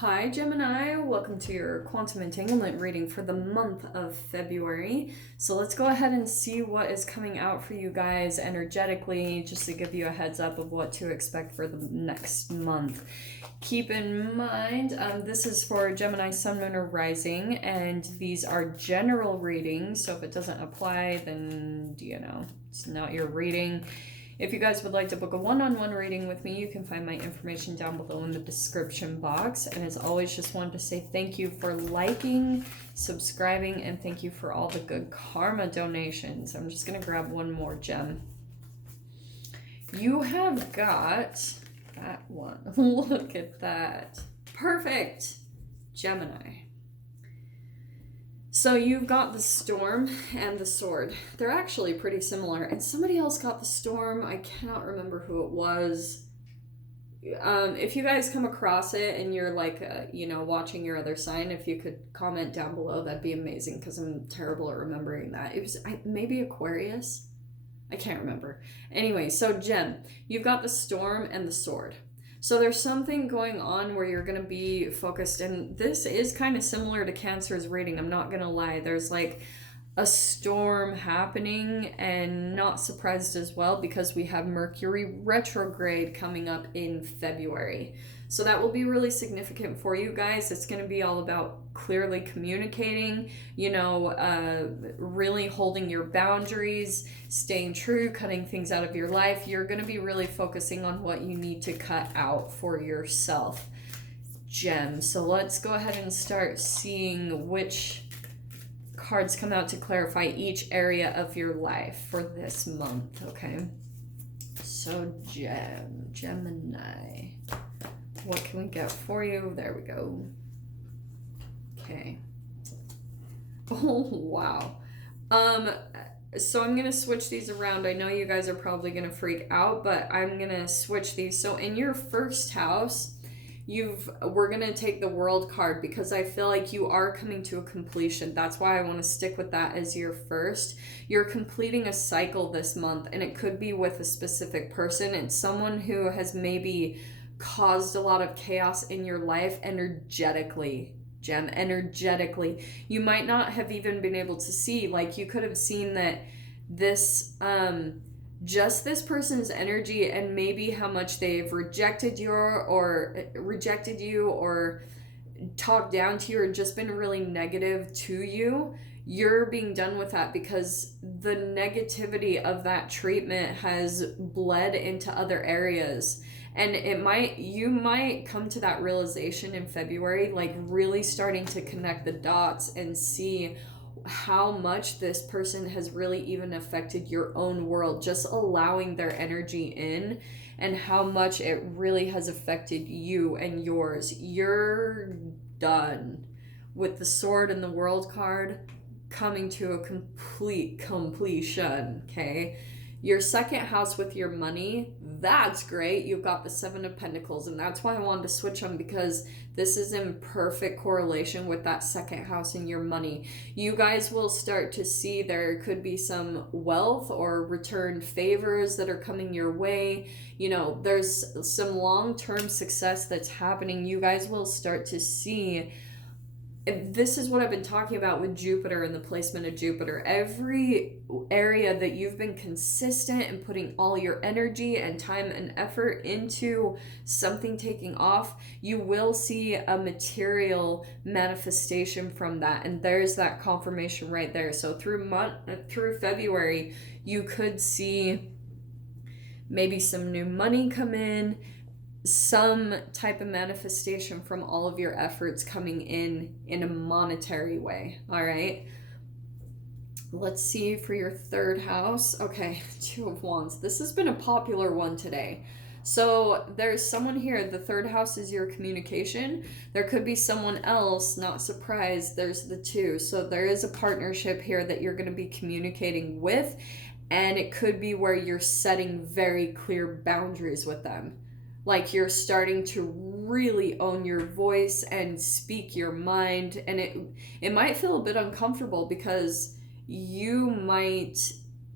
Hi Gemini, welcome to your quantum entanglement reading for the month of February. So let's go ahead and see what is coming out for you guys energetically, just to give you a heads up of what to expect for the next month. Keep in mind, this is for Gemini, Sun, Moon, or Rising, and these are general readings, so if it doesn't apply, then, it's not your reading. If you guys would like to book a one-on-one reading with me, you can find my information down below in the description box. And as always, just wanted to say thank you for liking, subscribing, and thank you for all the good karma donations. I'm just going to grab one more gem. You have got that one. Look at that. Perfect. Gemini. So you've got the Storm and the Sword. They're actually pretty similar. And somebody else got the Storm. I cannot remember who it was. If you guys come across it and you're like, watching your other sign, if you could comment down below, that'd be amazing because I'm terrible at remembering that. It was maybe Aquarius. I can't remember. Anyway, so Gem, you've got the Storm and the Sword. So there's something going on where you're going to be focused, and this is kind of similar to Cancer's reading, I'm not going to lie. There's like a storm happening, and not surprised as well because we have Mercury retrograde coming up in February. So that will be really significant for you guys. It's going to be all about clearly communicating, really holding your boundaries, staying true, cutting things out of your life. You're going to be really focusing on what you need to cut out for yourself, Gem. So let's go ahead and start seeing which cards come out to clarify each area of your life for this month, okay? So Gemini. What can we get for you? There we go. Okay. Oh, wow. So I'm going to switch these around. I know you guys are probably going to freak out, but I'm going to switch these. So in your first house, we're going to take the World card because I feel like you are coming to a completion. That's why I want to stick with that as your first. You're completing a cycle this month, and it could be with a specific person. It's someone who has maybe caused a lot of chaos in your life energetically, Gem, energetically. You might not have even been able to see, like you could have seen that this, just this person's energy and maybe how much they've rejected you or talked down to you or just been really negative to you. You're being done with that because the negativity of that treatment has bled into other areas. And you might come to that realization in February, like really starting to connect the dots and see how much this person has really even affected your own world, just allowing their energy in, and how much it really has affected you and yours. You're done with the Sword and the World card coming to a complete completion, okay? Your second house with your money, that's great. You've got the Seven of Pentacles, and that's why I wanted to switch them, because this is in perfect correlation with that second house in your money. You guys will start to see there could be some wealth or returned favors that are coming your way. There's some long-term success that's happening. You guys will start to see. This is what I've been talking about with Jupiter and the placement of Jupiter. Every area that you've been consistent and putting all your energy and time and effort into something taking off, you will see a material manifestation from that. And there's that confirmation right there. So through February, you could see maybe some new money come in, some type of manifestation from all of your efforts coming in a monetary way. All right, let's see for your third house. Okay, Two of Wands. This has been a popular one today. So there's someone here. The third house is your communication. There could be someone else, not surprised. There's the Two. So there is a partnership here that you're going to be communicating with, and it could be where you're setting very clear boundaries with them. Like you're starting to really own your voice and speak your mind. And it might feel a bit uncomfortable because you might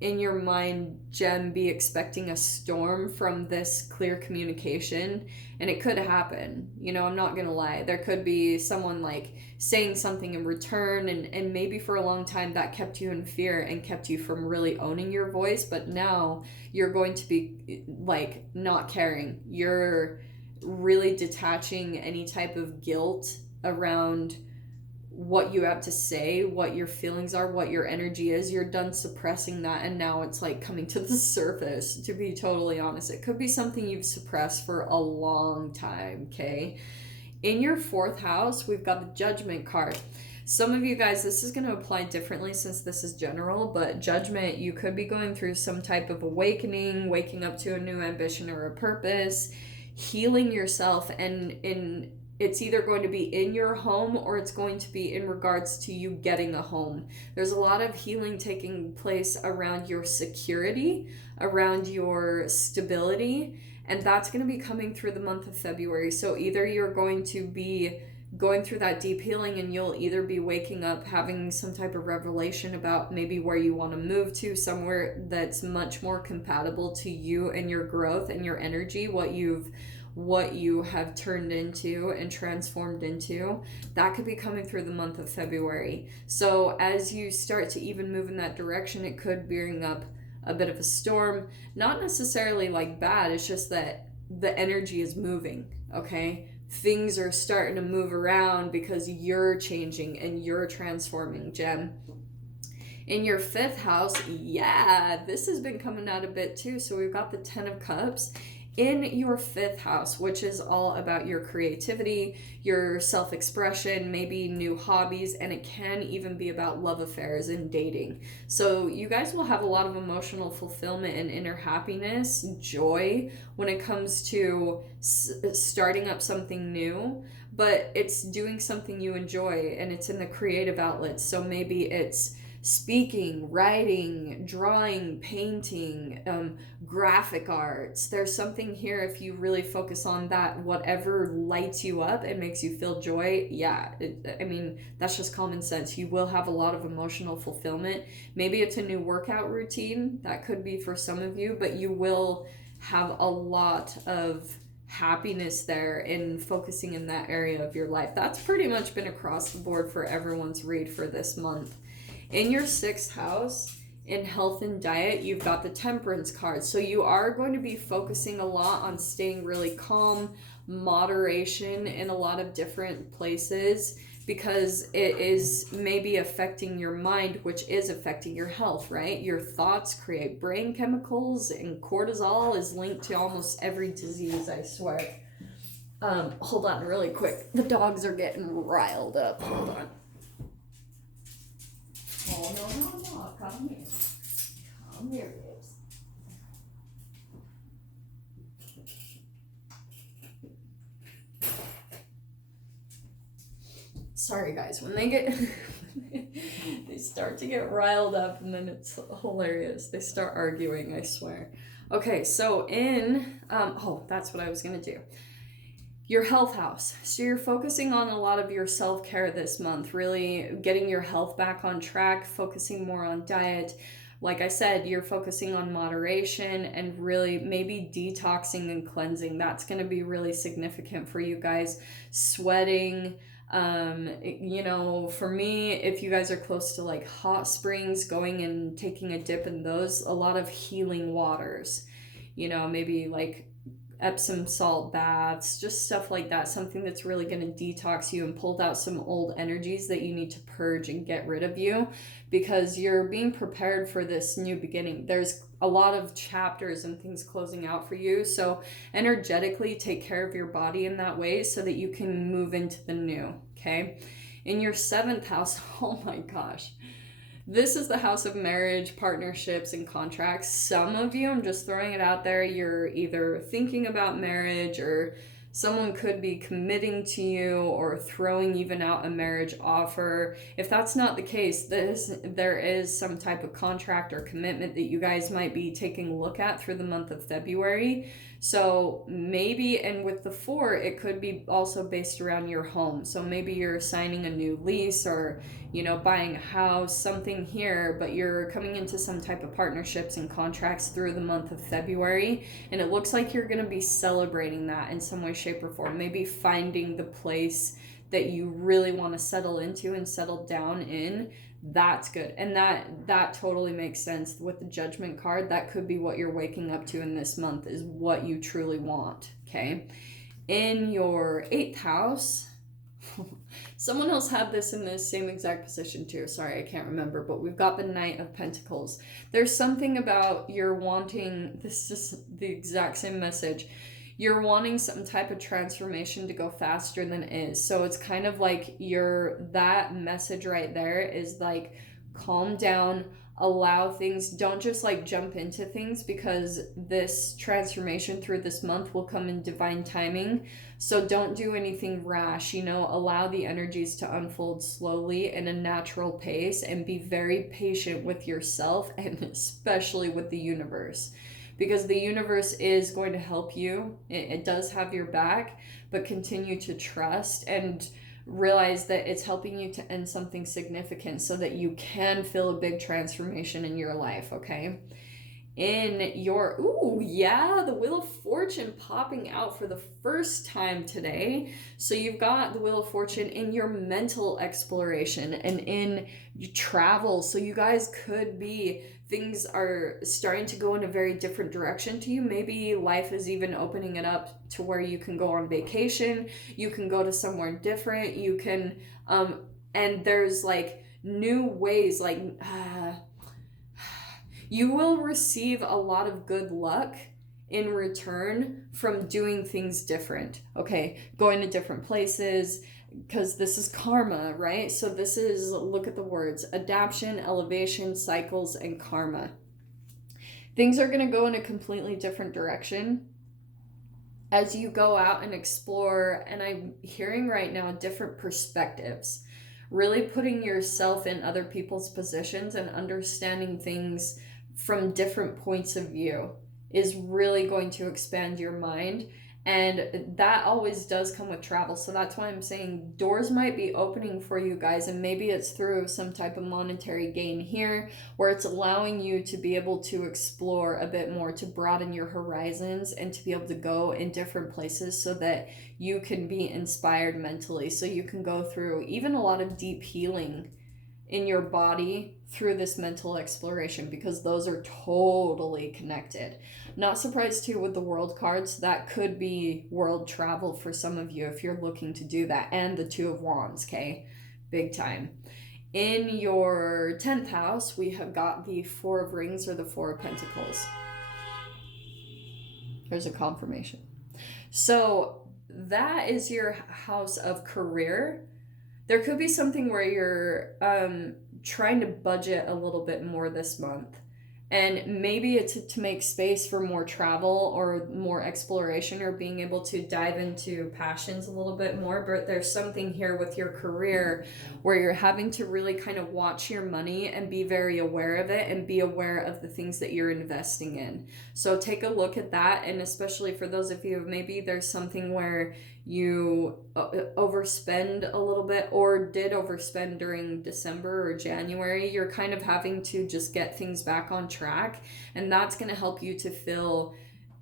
in your mind, Gem, be expecting a storm from this clear communication, and it could happen. You know, I'm not gonna lie. There could be someone like saying something in return, and maybe for a long time that kept you in fear and kept you from really owning your voice, but now you're going to be like not caring. You're really detaching any type of guilt around what you have to say, what your feelings are, what your energy is. You're done suppressing that, and now it's like coming to the surface, to be totally honest. It could be something you've suppressed for a long time, okay? In your 4th house, we've got the Judgment card. Some of you guys, this is going to apply differently since this is general, but Judgment, you could be going through some type of awakening, waking up to a new ambition or a purpose, healing yourself, and it's either going to be in your home or it's going to be in regards to you getting a home. There's a lot of healing taking place around your security, around your stability, and that's going to be coming through the month of February. So either you're going to be going through that deep healing, and you'll either be waking up having some type of revelation about maybe where you want to move to, somewhere that's much more compatible to you and your growth and your energy, what you have turned into and transformed into. That could be coming through the month of February. So as you start to even move in that direction, it could bring up a bit of a storm. Not necessarily like bad, it's just that the energy is moving, okay? Things are starting to move around because you're changing and you're transforming, Gem. In your 5th house, yeah, this has been coming out a bit too. So we've got the 10 of Cups in your 5th house, which is all about your creativity, your self-expression, maybe new hobbies, and it can even be about love affairs and dating. So you guys will have a lot of emotional fulfillment and inner happiness, joy when it comes to starting up something new, but it's doing something you enjoy and it's in the creative outlets. So maybe it's speaking, writing, drawing, painting, graphic arts. There's something here, if you really focus on that, whatever lights you up and makes you feel joy, yeah, I mean, that's just common sense. You will have a lot of emotional fulfillment. Maybe it's a new workout routine. That could be for some of you, but you will have a lot of happiness there in focusing in that area of your life. That's pretty much been across the board for everyone's read for this month. In your 6th house, in health and diet, you've got the Temperance card. So you are going to be focusing a lot on staying really calm, moderation in a lot of different places, because it is maybe affecting your mind, which is affecting your health, right? Your thoughts create brain chemicals, and cortisol is linked to almost every disease, I swear. Hold on really quick. The dogs are getting riled up. Hold on. Oh, no. Come here. Come here, babes. Sorry, guys. When they get... they start to get riled up, and then it's hilarious. They start arguing, I swear. Okay, so in... that's what I was going to do. Your health house. So you're focusing on a lot of your self-care this month, really getting your health back on track, focusing more on diet. Like I said, you're focusing on moderation and really maybe detoxing and cleansing. That's going to be really significant for you guys. Sweating, for me, if you guys are close to like hot springs, going and taking a dip in those, a lot of healing waters, maybe like Epsom salt baths, just stuff like that, something that's really going to detox you and pull out some old energies that you need to purge and get rid of you, because you're being prepared for this new beginning. There's a lot of chapters and things closing out for you, so energetically take care of your body in that way so that you can move into the new, okay? In your 7th house, oh my gosh, this is the house of marriage, partnerships, and contracts. Some of you, I'm just throwing it out there, you're either thinking about marriage, or someone could be committing to you or throwing even out a marriage offer. If that's not the case, there is some type of contract or commitment that you guys might be taking a look at through the month of February. So maybe, and with the 4, it could be also based around your home. So maybe you're signing a new lease, or, you know, buying a house, something here, but you're coming into some type of partnerships and contracts through the month of February. And it looks like you're going to be celebrating that in some way, shape, or form. Maybe finding the place that you really want to settle into and settle down in. That's good. And that totally makes sense with the Judgment card. That could be what you're waking up to in this month, is what you truly want. Okay. In your 8th house, someone else had this in the same exact position too. Sorry, I can't remember, but we've got the Knight of Pentacles. There's something about you're wanting, this is the exact same message. You're wanting some type of transformation to go faster than it is. So it's kind of like that message right there is like, calm down, allow things, don't just like jump into things, because this transformation through this month will come in divine timing. So don't do anything rash, you know, allow the energies to unfold slowly in a natural pace, and be very patient with yourself, and especially with the universe. Because the universe is going to help you. It does have your back, but continue to trust and realize that it's helping you to end something significant so that you can feel a big transformation in your life, okay? In your, the Wheel of Fortune popping out for the first time today. So you've got the Wheel of Fortune in your mental exploration and in your travel. So you guys could be, things are starting to go in a very different direction to you. Maybe life is even opening it up to where you can go on vacation, you can go to somewhere different, you can, and there's like new ways, like, you will receive a lot of good luck in return from doing things different, okay? Going to different places, because this is karma, right? So this is, look at the words, adaptation, elevation, cycles, and karma. Things are going to go in a completely different direction as you go out and explore, and I'm hearing right now different perspectives. Really putting yourself in other people's positions and understanding things from different points of view is really going to expand your mind. And that always does come with travel. So that's why I'm saying doors might be opening for you guys, and maybe it's through some type of monetary gain here, where it's allowing you to be able to explore a bit more, to broaden your horizons, and to be able to go in different places so that you can be inspired mentally. So you can go through even a lot of deep healing in your body through this mental exploration, because those are totally connected. Not surprised too with the world cards, that could be world travel for some of you if you're looking to do that. And the 2 of Wands, okay? Big time. In your 10th house, we have got the 4 of Rings, or the 4 of Pentacles. There's a confirmation. So that is your house of career. There could be something where you're trying to budget a little bit more this month. And maybe it's to make space for more travel or more exploration, or being able to dive into passions a little bit more. But there's something here with your career where you're having to really kind of watch your money and be very aware of it, and be aware of the things that you're investing in. So take a look at that. And especially for those of you, maybe there's something where you overspend a little bit, or did overspend during December or January. You're kind of having to just get things back on track, and that's going to help you to feel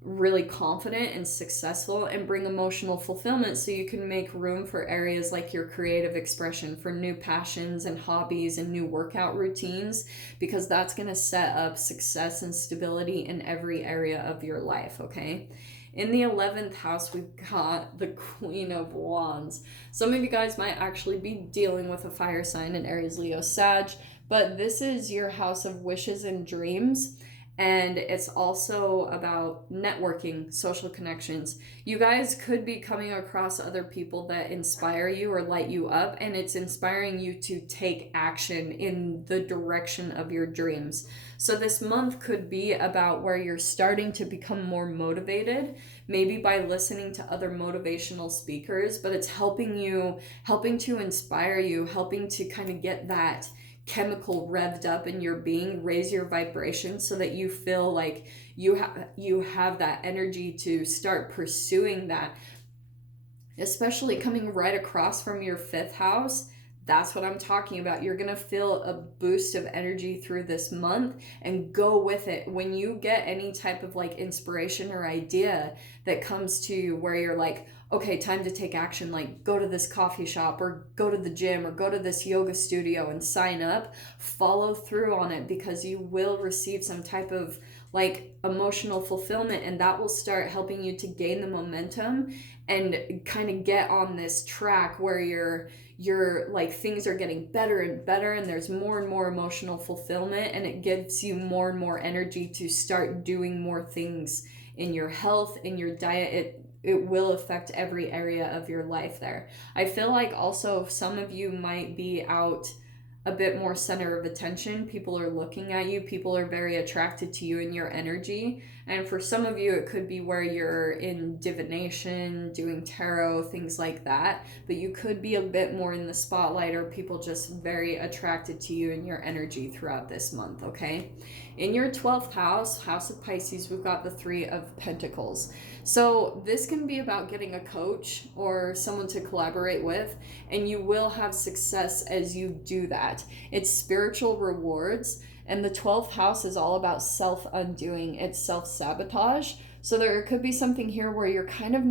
really confident and successful, and bring emotional fulfillment, so you can make room for areas like your creative expression, for new passions and hobbies and new workout routines, because that's going to set up success and stability in every area of your life, okay? In the 11th house, we've got the Queen of Wands. Some of you guys might actually be dealing with a fire sign in Aries, Leo, Sag, but this is your house of wishes and dreams. And it's also about networking, social connections. You guys could be coming across other people that inspire you or light you up, and it's inspiring you to take action in the direction of your dreams. So this month could be about where you're starting to become more motivated, maybe by listening to other motivational speakers, but it's helping to inspire you, helping to kind of get that chemical revved up in your being, raise your vibration so that you feel like you have that energy to start pursuing that, especially coming right across from your 5th house. That's what I'm talking about. You're going to feel a boost of energy through this month, and go with it. When you get any type of like inspiration or idea that comes to you where you're like, okay, time to take action, like go to this coffee shop or go to the gym or go to this yoga studio and sign up, follow through on it, because you will receive some type of like emotional fulfillment, and that will start helping you to gain the momentum and kind of get on this track where you're like, things are getting better and better, and there's more and more emotional fulfillment, and it gives you more and more energy to start doing more things in your health, in your diet. It will affect every area of your life there. I feel like also some of you might be out a bit more center of attention. People are looking at you. People are very attracted to you and your energy. And for some of you, it could be where you're in divination, doing tarot, things like that. But you could be a bit more in the spotlight, or people just very attracted to you and your energy throughout this month, okay? In your 12th house, House of Pisces, we've got the 3 of Pentacles. So this can be about getting a coach or someone to collaborate with, and you will have success as you do that. It's spiritual rewards, and the 12th house is all about self-undoing. It's self-sabotage. So there could be something here where you're kind of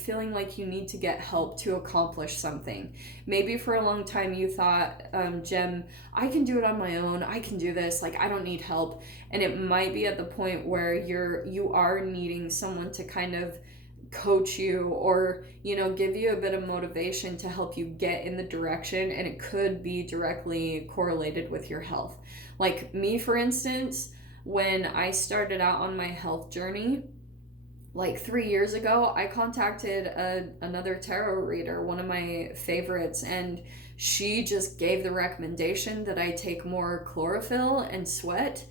feeling like you need to get help to accomplish something. Maybe for a long time you thought, Gem, I can do it on my own. I can do this. Like, I don't need help. And it might be at the point where you are needing someone to kind of coach you, or give you a bit of motivation to help you get in the direction, and it could be directly correlated with your health. Like me, for instance, when I started out on my health journey like 3 years ago, I contacted another tarot reader, one of my favorites, and she just gave the recommendation that I take more chlorophyll and sweat.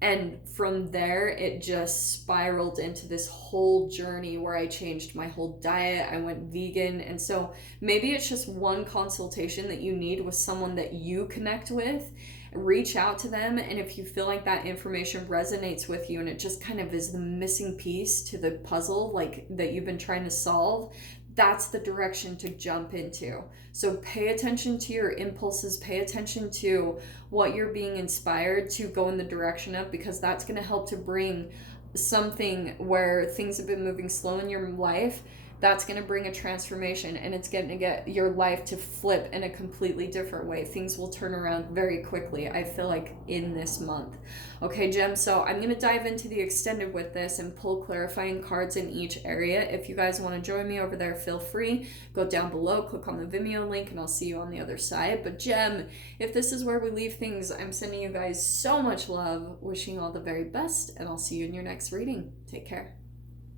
And from there, it just spiraled into this whole journey where I changed my whole diet. I went vegan. And so maybe it's just one consultation that you need with someone that you connect with. Reach out to them. And if you feel like that information resonates with you and it just kind of is the missing piece to the puzzle, like that you've been trying to solve, that's the direction to jump into. So pay attention to your impulses, pay attention to what you're being inspired to go in the direction of, because that's going to help to bring something where things have been moving slow in your life. That's going to bring a transformation, and it's going to get your life to flip in a completely different way. Things will turn around very quickly, I feel like, in this month. Okay, Gem, so I'm going to dive into the extended with this and pull clarifying cards in each area. If you guys want to join me over there, feel free. Go down below, click on the Vimeo link, and I'll see you on the other side. But Gem, if this is where we leave things, I'm sending you guys so much love, wishing you all the very best, and I'll see you in your next reading. Take care.